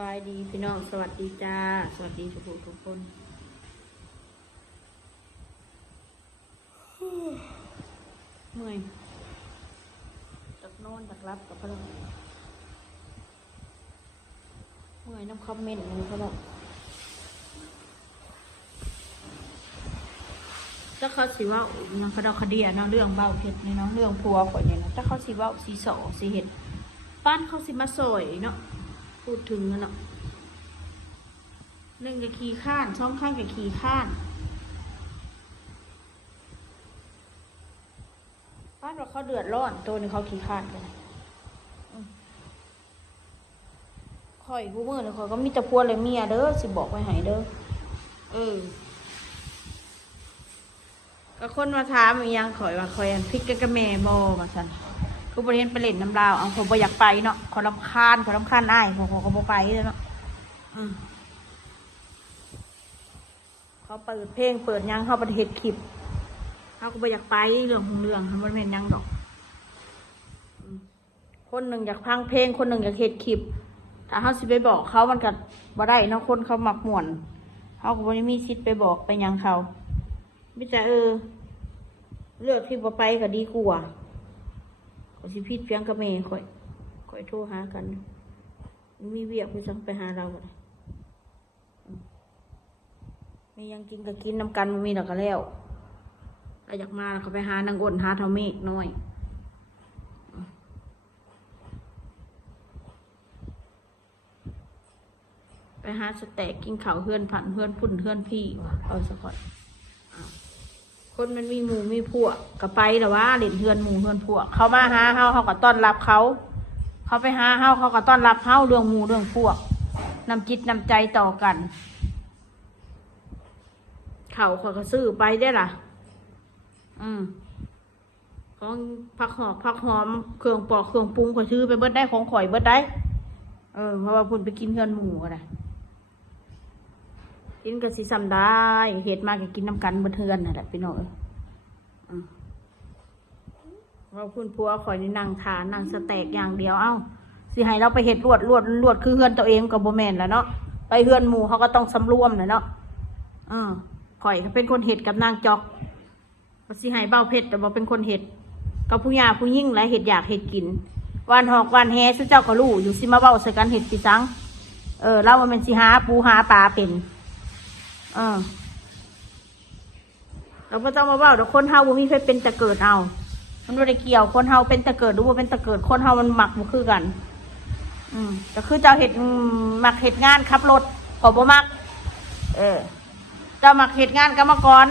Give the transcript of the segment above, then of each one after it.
บายดีพี่น้องสวัสดีจ้าสวัสดีทุกคนเมื่อยจากโน่นจากรับกับพลังเมื่อยน้ำคอมเมนต์นี่พลังถ้าเขาสิว่ายังกระดกกระเดียเนาะเรื่องเบาเห็ดนี่เนาะเรื่องพัวข่อยเนี่ยนะถ้าเขาสิว่าสีสอสีเห็ดป้านเขาสิมาสอยเนาะพูดถึงเนาะหนึ่งกับขี่ข้านช่องข้างกับขี่ข้านป้านว่าเขาเดือดร้อนตัวนี้เขาขี่ข้านกันข่อยกูเมื่อเลยข่อยก็มีแต่พัวเลยเมียเด้อสิบอกไว้ให้เด้อก็คนมาถามอีหยังข่อยว่าข่อยอันพริกกับแม่บ่ว่าซั่นกูบ่เห็นไปเล่นน้ำลาวเอาผมบ่อยากไปเนาะขอรำคาญอ้ายผมก็บ่ไปเลยเนาะเขาเปิดเพลงเปิดยังเขาประเทศคลิปเขาก็บ่อยากไปเรื่องของเรื่องมันเป็นยังดอกคนหนึ่งอยากพังเพลงคนหนึ่งอยากเฮ็ดคลิปถ้าเขาสิไปบอกเขามันก็บ่ได้เนาะคนเขามักม่วนเขาก็บ่ได้มีสิทธิ์ไปบอกไปยังเขาไม่ใช่เลือกที่บ่ไปก็ดีกว่าขอสิพิษเพียงกับแม่ค่อยโทรหากันมีเวียกไปสั่งไปหาเราเลยมียังกินก็กินน้ำกันมีดอกก็แล้วเราอยากมาเขาไปหานางอ่นหาเท่าเมฆน้อยไปหาสแต็กกินข้าวเฮือนผันเฮือนพุ่นเฮือนพี่ว่ะเอาสักคนคนมันมีหมู่มีพวกก็ไปแต่ว่าเล่นเฮือนหมู่เฮือนพวกเขามาหาเฮาเขาก็ต้อนรับเขาไปหาเฮาเขาก็ต้อนรับเฮาเรื่องหมู่เรื่องพวกนำจิตนำใจต่อกันเขาก็ซื้อไปได้ล่ะของผักหอมเครื่องปอกเครื่องปรุงข่อยซื้อไปเบิดได้ของข่อยเบิดได้เพราะว่าพุ่นไปกินเฮือนหมู่อะไรกินกระสีซ้ำได้เห็ดมากกินน้ำกันบนเทือนนั่นแหละพี่น้องว่าพุ่นพัวคอยนี่นั่งทานนั่งสแต็กอย่างเดียวสิให้เราไปเห็ดลวดคือเฮือนตัวเองกับโบแมนแล้วเนาะไปเฮือนหมู่เขาก็ต้องสำรวมเลยเนาะข่อยเป็นคนเห็ดกับนางจอกสิให้เบ้าเพชรแต่บอกเป็นคนเห็ดกับผู้ยาผู้ยิ่งและเห็ดอยากเห็ดกินวันหอกวันแฮซุเจ้าก็รู้อยู่สิมาเบ้าใส่กันเห็ดปีซังเรามันเป็นสิหาปูหาปลาเป็นเราไม่ต้องมาว่าเดี๋ยวคนเฮาบ่มีใครเป็นแต่เกิดเอามันไม่ได้เกี่ยวคนเฮาเป็นแต่เกิดหรือว่าเป็นแต่เกิดคนเฮามันหมักมันคือกันก็คือเจ้าเห็ดหมักเห็ดงานขับรถขอบ่มักเจ้าหมักเห็ดงานกรรมกร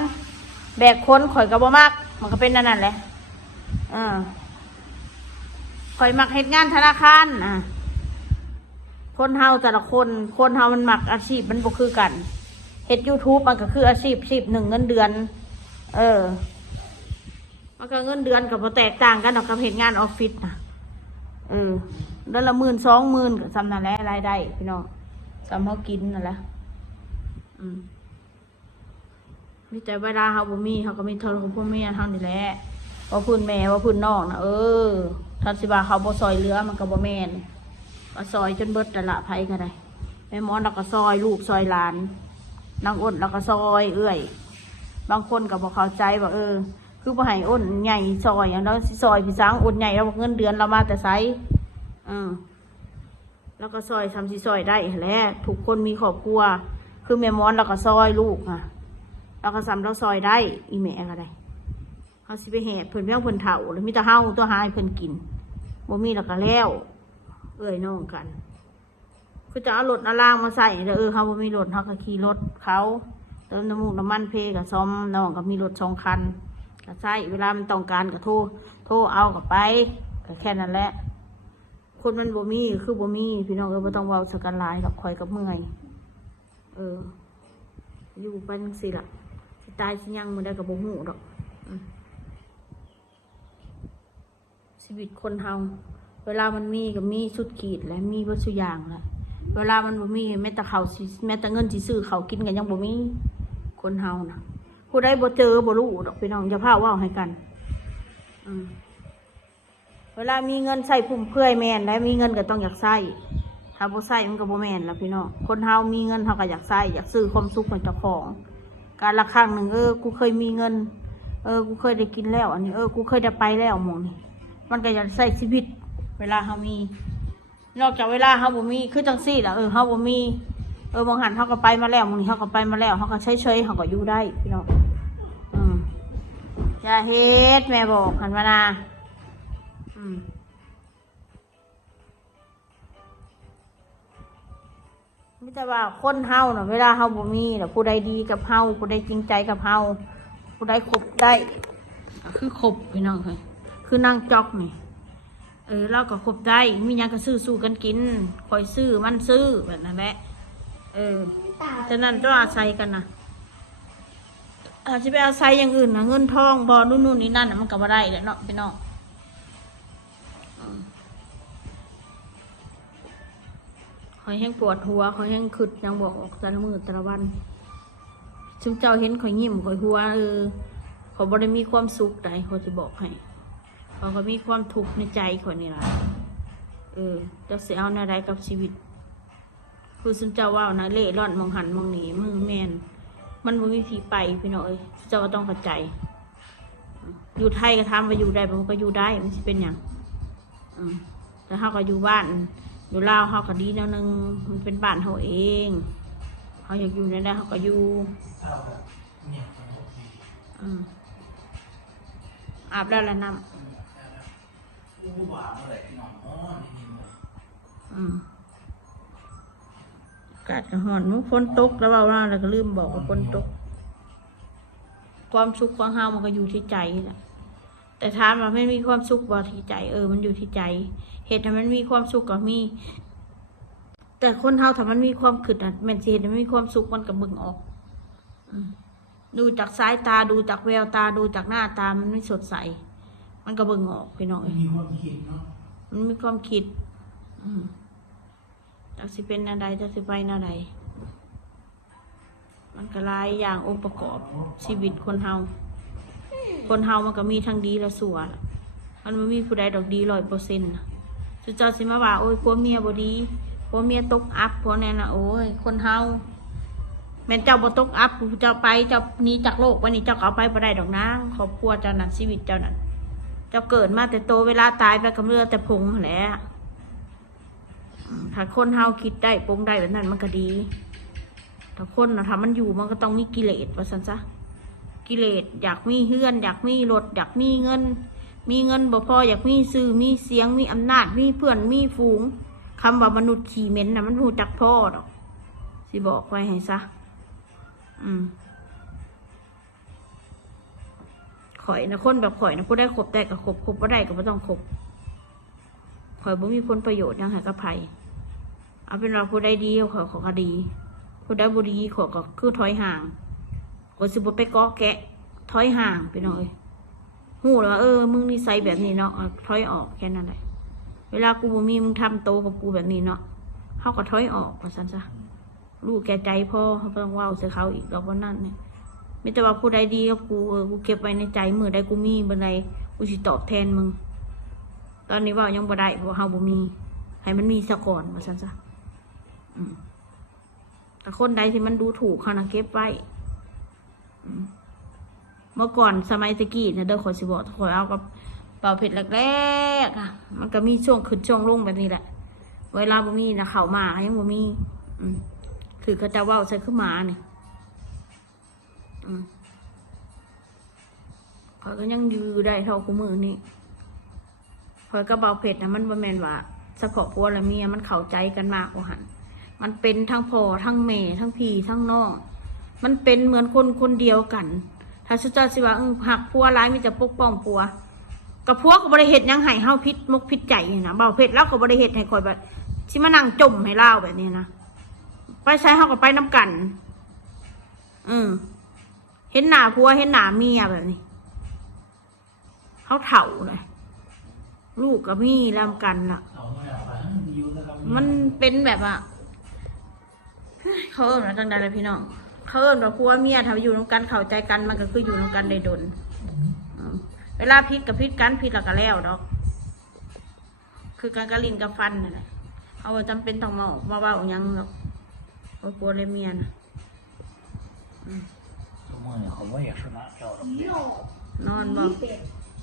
แบกคนข่อยกับบ่มักมันก็เป็นนั่นแหละข่อยหมักเห็ดงานธนาคารคนเฮาแต่ละคนเฮามันหมักอาชีพมันบ่คือกันเฮ็ด YouTube มันก็คืออาชีพหนึ่งเงินเดือนมันก็เงินเดือนกับแตกต่างกันออกกับเฮ็ดงานออฟฟิศนะเดือนละ10,000-20,000ก็ซ้ำนั่นแหละรายได้พี่น้องซ้ำเฮากินนั่นแหละมีแต่เวลาเฮาบ่มีเฮาก็มีเท่าของพ่อแม่เฮานี่แหละว่าพื้นแม่ว่าพื้นน้องนะท่านสิว่าเขาบ่ซอยเหลือมันก็บ่แม่นก็ซอยจนเบิดแต่ละไผก็ได้แม่หมอนเราก็ซอยลูกซอยหลานนางอ้นแล้วก็ซอยบางคนก็บอกเข้าใจว่าคือบ่ให้อ้นใหญ่ซอยอย่างนั้นซอยพี่ช้างอ้นใหญ่เราเงินเดือนเรามาแต่ไซแล้วก็ซอยทำสิซอยได้แหละทุกคนมีครอบครัวคือแม่มอนแล้วก็ซอยลูกแล้วก็ซ้ำเราซอยได้อีแม่ก็ได้เขาสิไปแห่เพิ่นเพียงเพิ่นเฒ่าแล้วมีแต่เฮาตัวหายเพิ่นกินบ่มีแล้วก็แล้วน้องกันคือจะเอารถเอาล่างมาใส่เขาบ่มีรถเขาก็ขี่รถเขาเติมน้ำมันเพกับซ้อมน้องก็มีรถ2 คันก็ใส่เวลามันต้องการก็โทรเอาก็ไปก็แค่นั้นแหละคนมันบ่มีคือบ่มีพี่น้องบ่ต้องเว้าสกันหลายกับข่อยกับเมื่อยอยู่ไปจังซี่ล่ะสิตายสิยังมื้อใดก็บ่ฮู้ดอกชีวิตคนเฮาเวลามันมีก็มีสุดขีดและมีวัตถุอย่างแหละเวลามันบ่มีแม้แต่แม้แต่เงินสิซื้อเขากินกันยังบ่มีคนเฮานะผู้ใดบ่เจอบ่รู้ดอกพี่น้องอย่าพาว่าให้กันเวลามีเงินใส่พุ่มเพื่อยแม่นและมีเงินก็ต้องอยากใส่ ถ้าบ่ใส่มันก็บ่แม่นล่ะพี่น้องคนเฮามีเงินเฮาก็อยากใส่อยากซื้อความสุขให้เจ้าของการละครั้งหนึ่งกูเคยมีเงินกูเคยได้กินแล้วอันนี้กูเคยได้ไปแล้วหมองนี่มันก็อยากใส่ชีวิตเวลาเฮามีนอกจากเวลาเฮาบ่มีคือจังซี่ล่ะเฮาบ่มีบางหันเฮาก็ไปมาแล้วหมองนี้เฮาก็ไปมาแล้วเฮาก็เฉยๆเฮาก็อยู่ได้พี่น้องอย่าเฮ็ดแม่บอกหันมานาไม่แต่ว่าคนเฮาน่ะเวลาเฮาบ่มีน่ะผู้ใดดีกับเฮาผู้ใดจริงใจกับเฮาผู้ใดคบได้คือคบพี่น้องค่ะคือนั่งจอกนี่เราก็คบได้มีหยังก็ซื้อสู้กันกินคอยซื้อมันซื้อแบบนั้นแหละฉะนั้นต้องอาศัยกันนะอาจจะไปอาศัยอย่างอื่นนะเงินทองบอนู่นนี่นั่นมันก็บ่ได้แหละเนาะพี่น้องคอยแห้งปวดหัวคอยแห้งขึ้นยังบอกออกแต่ละมือแต่ละวันซึ่งเจ้าเห็นคอยยิ้มคอยหัวเขาบ่ได้มีความสุขใดเขาจะบอกให้เขามีความทุกข์ในใจคอยนี่ล่ะจะเสียเอาอะไรกับชีวิตคือซึ่งเจ้าว่านะเล่ร่อนมองหันมองหนีมือแมนมันบ่มีที่ไปพี่น้อยเจ้าก็ต้องเข้าใจอยู่ไทยก็ทำไปอยู่ได้มันก็อยู่ได้มันจะเป็นอย่างแต่เขาก็อยู่บ้านอยู่ลาวเขาก็ดีแล้วนึงมันเป็นบ้านเขาเองเขาอยากอยู่ในนั้นเขาก็อยู่อาบแล้วละน้ำกาดกระหอนมุกฝนตกแล้วเราแล้วก็ลืมบอกว่าฝนตกความสุขของเฮามันก็อยู่ที่ใจแหละแต่ถามว่าไม่มีความสุขบ่ที่ใจมันอยู่ที่ใจเหตุให้มันมีความสุขก็มี แต่คนเฮาถ้ามันมีความคิดมันสิเห็นมันมีความสุขมันก็บึงออกดูจากสายตาดูจากแววตาดูจากหน้าตามันไม่สดใสมันก็บึงออกพี่น้องมันมีความคิดเนาะมันมีความคิดจากสิเป็นอะไรจากสิไปอะไรมันก็หลายอย่างองค์ประกอบชีวิตคนเฮามันก็มีทั้งดีและชั่วมันไม่มีผู้ใดดอกดี100%สุดเจ้าสิมาว่าโอ้ยผัวเมียบ่ดีผัวเมียตกอัพผัวแน่น่ะโอ้ยคนเฮาแม่นเจ้าบ่ตกอัพเจ้าไปเจ้าหนีจากโลกวันนี้เจ้าเอาไปบ่ได้ดอกนางครอบครัวเจ้านั่นชีวิตเจ้านั่นเจ้าเกิดมาแต่โตเวลาตายไปกับเรือแต่ผงแหละถ้าคนเฮาคิดได้ปรงได้แบบนั้นมันก็ดีถ้าคนถ้ามันอยู่มันก็ต้องมีกิเลสว่าซั่นซะกิเลสอยากมีเฮือนอยากมีรถอยากมีเงินบ่พออยากมีสื่อมีเสียงมีอำนาจมีเพื่อนมีฝูงคำว่ามนุษย์ขี้เหม็นน่ะมันหูจักพ่อดอกสิบอกไว้ให้ซะข่อยนะคนแบบข่อยนะผู้ได้คบได้ก็คบบ่ได้ก็ไม่ต้องคบข่อยบ่มีผลประโยชน์ยังให้กับไผเอาเป็นว่าผู้ได้ดีข่อยขอคดีผู้ได้บ่ดีข่อยก็คือถอยห่างข่อยสิบ่ไปเกาะแกะถอยห่างไปหน่อยหูแล้วว่ามึงนิสัยแบบนี้เนาะถอยออกแค่นั้นแหละเวลากูบ่มีมึงทำโตกับกูแบบนี้เนาะเขาก็ถอยออกว่าซั่นซะลูกแก่ใจพ่อเขาต้องว่าใส่เขาอีกดอกว่านั่นเนี่ยไม่แต่ว่าผู้ใดดีกับกูกูเก็บไว้ในใจมือใดกูมีบันไดกูสิตอบแทนมึงตอนนี้ว่ายังบ่ได้เพราะเฮาบ่มีให้มันมีซะก่อนว่าซั่นซะแต่คนใดที่มันดูถูกเขานะเก็บไว้เมื่อก่อนสมัยตะกี้เนี่ยเด้อขอสิบอกขอเอากับเป่าเผ็ดแรกๆมันก็มีช่วงขึ้นช่วงลงแบบนี้แหละเวลาบ่มีนะเข่ามายังบ่มีถือเขาจะว่าใส่ขึ้นมาเนี่ยข่อยก็ยังอยู่ได้เท่ากูมือนี่ข่อยก็เบาเผ็ดนะมันบ่แม่นว่าเฉพาะผัวและเมียมันเข้าใจกันมากกว่าหันมันเป็นทั้งพ่อทั้งแม่ทั้งพี่ทั้งน้องมันเป็นเหมือนคนเดียวกันถ้าสุดท้ายสิว่าหักผัวร้ายมีแต่ปกป้องผัวกับผัวก็บริเหตุยังให้เฮาพิษมกพิษใจนะเบาเผ็ดแล้วก็บริเหตุให้ข่อยแบบที่มานั่งจมให้เล่าแบบนี้นะไปใช้เฮาก็ไปน้ำกันเห็นหน้าผัวเห็นหน้าเมียแบบนี้เขาเถ่าเลยลูกกับมีรำกันล่ะมันเป็นแบบว่าเขาเอิ้นว่าจังใดเลยพี่น้องเขาเอิ้นว่าผัวเมียถ้าอยู่น้ำกันเข้าใจกันมันก็คืออยู่น้ำกันได้ดนเวลาพิษกับพิษกันพิษแล้วก็แล้วดอกคือการกระลินกับฟันนั่นแหละ เอาไว้จำเป็นต้องมาว่าเอย่างหรอกว่ากลัวเลยเมียนะ ตัวมือเนี่ยเขาว่าอยากชนะเจ้าหรอกเนี่ย นอนบ่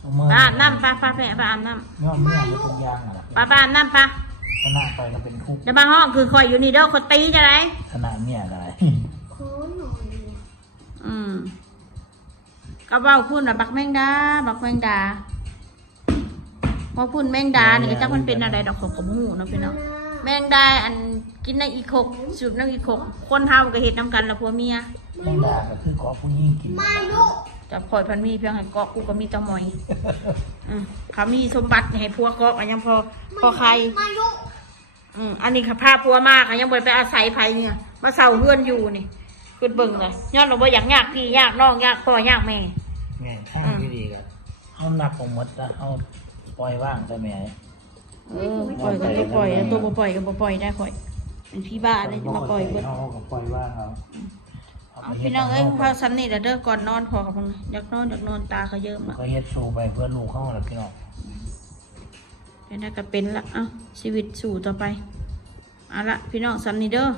ตัวมือ ป้าอาบน้ำป้าแม่ป้าอาบน้ ย่อมเมียมันเป็นยางอะนะ ำป้าอาบน้ำป้า ชนะไปก็เป็นทุกข์ เดี๋ยวมาห้องคือคอยอยู่นี่เด้อคนตีจะไร ชนะเมียได้ ก็เว้าพูดน่ะบักแมงดาพอพูดแมงดานี่ก็จักมันเป็นอะไรดอกของกระหูเนาะพี่น้องแมงดาอันกินในอีกกสูบในอีกกคนเฮาก็เฮ็ดน้ำกันละผัวเมีย แม่งด่าก็คือขอผู้ยิ่งกิน จะคอยพันมีเพียงให้เกาะกูก็มีแตะมอยเขามีสมบัติให้ผัวเกาะกันยังพอใครอันนี้ค่ะพาผัวมากยังบ่ไปอาศัยไผเนี่ยมาเศร้าเฮือนอยู่นี่คือเบิ่งเลยย้อนเราบ่อยากยากพี่ยากน้องยากพ่อยากแม่ ไงทางที่ดีกันเอานับของมดนะเอาปล่อยว่างใช่ไหม ปล่อยก็ต้องปล่อยตัวบ่ปล่อยก็บ่ปล่อยได้ข่อยเป็นพี่บ้าเลยจะมาปล่อยเบิด เอากับปล่อยว่างเอา เอาพี่น้องเอ้ยพาซ้ำนี่เด้อก่อนนอนขอกับมึงอยากนอนตาเขาเยิ้มอ่ะ ก็เฮ็ดโชว์ไปเพื่อลูกเข้าแหละพี่น้อง เป็นได้ก็เป็นละเอ้าชีวิตสู่ต่อไปเอาละพี่น้องซ้ำนี่เด้อ